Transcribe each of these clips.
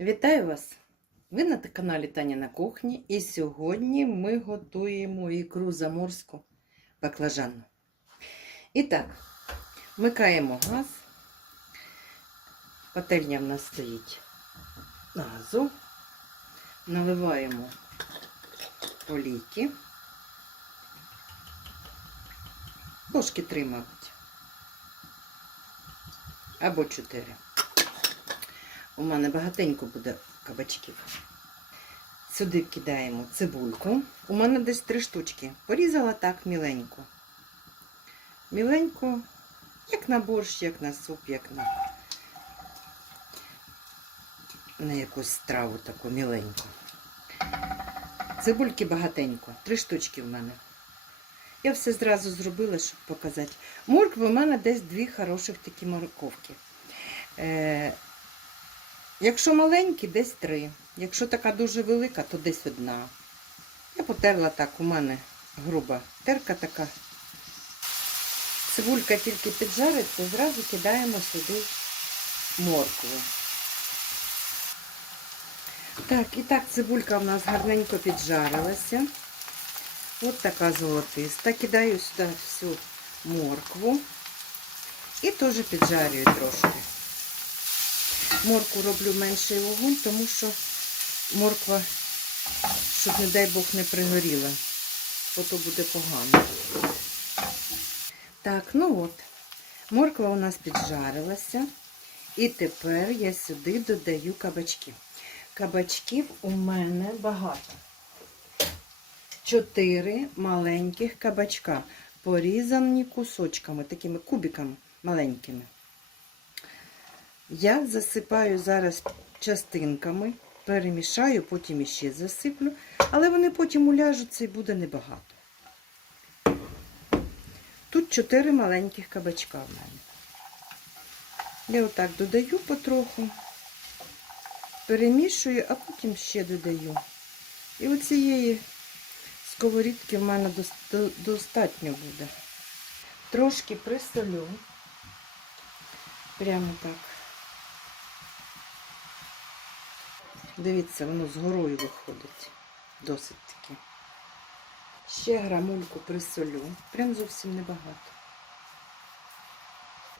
Вітаю вас! Ви на каналі Таня на кухні, і сьогодні ми готуємо ікру заморську баклажанну. І так, вмикаємо газ. Пательня в нас стоїть на газу. Наливаємо олійки. Ложки три, мабуть. Або чотири. У мене багатенько буде кабачків. Сюди кидаємо цибульку. У мене десь три штучки. Порізала так міленько. Міленько, як на борщ, як на суп, як на, на якусь страву таку міленьку. Цибульки багатенько. Три штучки в мене. Я все зразу зробила, щоб показати. Моркви у мене десь дві хороших такі морковки. Якщо маленькі, десь три. Якщо така дуже велика, то десь одна. Я потерла так, у мене груба терка така. Цибулька тільки піджариться, зразу кидаємо сюди моркву. Так, і так цибулька в нас гарненько піджарилася. От така золотиста. Кидаю сюди всю моркву і теж піджарюю трошки. Морку роблю менший вогонь, тому що морква, щоб, не дай Бог, не пригоріла, бо то буде погано. Так, ну от, морква у нас піджарилася. І тепер я сюди додаю кабачки. Кабачків у мене багато. Чотири маленьких кабачка, порізані кусочками, такими кубиками маленькими. Я засипаю зараз частинками, перемішаю, потім іще засиплю, але вони потім уляжуться і буде небагато. Тут 4 маленьких кабачка в мене. Я отак додаю потроху, перемішую, а потім ще додаю. І оцієї сковорідки в мене достатньо буде. Трошки присолю. Прямо так. Дивіться, воно з горою виходить. Досить таки. Ще грамульку присолю. Прям зовсім небагато.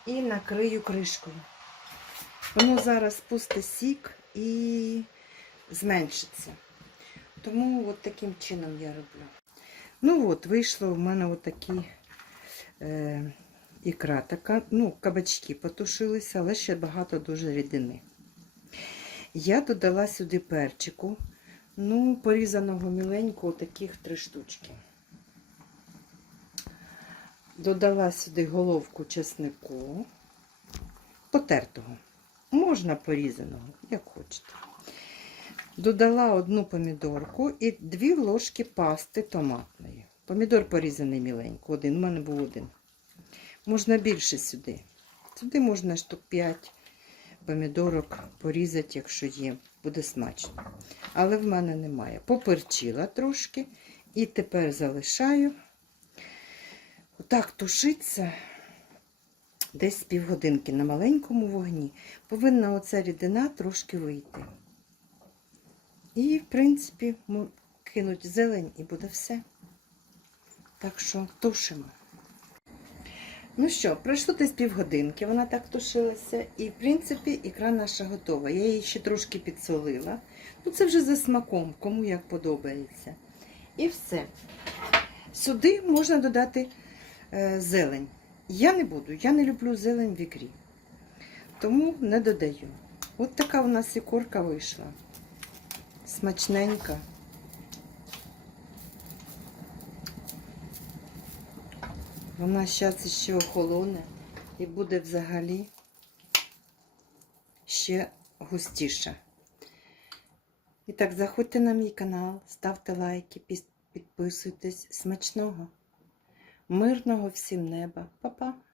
І накрию кришкою. Воно зараз пусте сік і зменшиться. Тому от таким чином я роблю. Ну от, вийшло в мене отакі е, ікра така. Ну, кабачки потушилися, але ще багато дуже рідини. Я додала сюди перчику, ну, порізаного міленького, таких три штучки. Додала сюди головку чеснику, потертого. Можна порізаного, як хочете. Додала одну помідорку і дві ложки пасти томатної. Помідор порізаний міленько, один, у мене був один. Можна більше сюди. Сюди можна штук 5 помідорок порізати, якщо є, буде смачно. Але в мене немає. Поперчила трошки і тепер залишаю. Отак тушиться десь півгодинки на маленькому вогні. Повинна оця рідина трошки вийти. І, в принципі, кинуть зелень і буде все. Так що тушимо. Ну що, пройшло десь півгодинки, вона так тушилася. І, в принципі, ікра наша готова. Я її ще трошки підсолила. Ну, це вже за смаком, кому як подобається. І все. Сюди можна додати е, зелень. Я не буду, я не люблю зелень в ікрі. Тому не додаю. От така у нас ікорка вийшла. Смачненька. Вона зараз ще охолоне і буде взагалі ще густіша. І так, заходьте на мій канал, ставте лайки, підписуйтесь. Смачного, мирного всім неба. Па-па!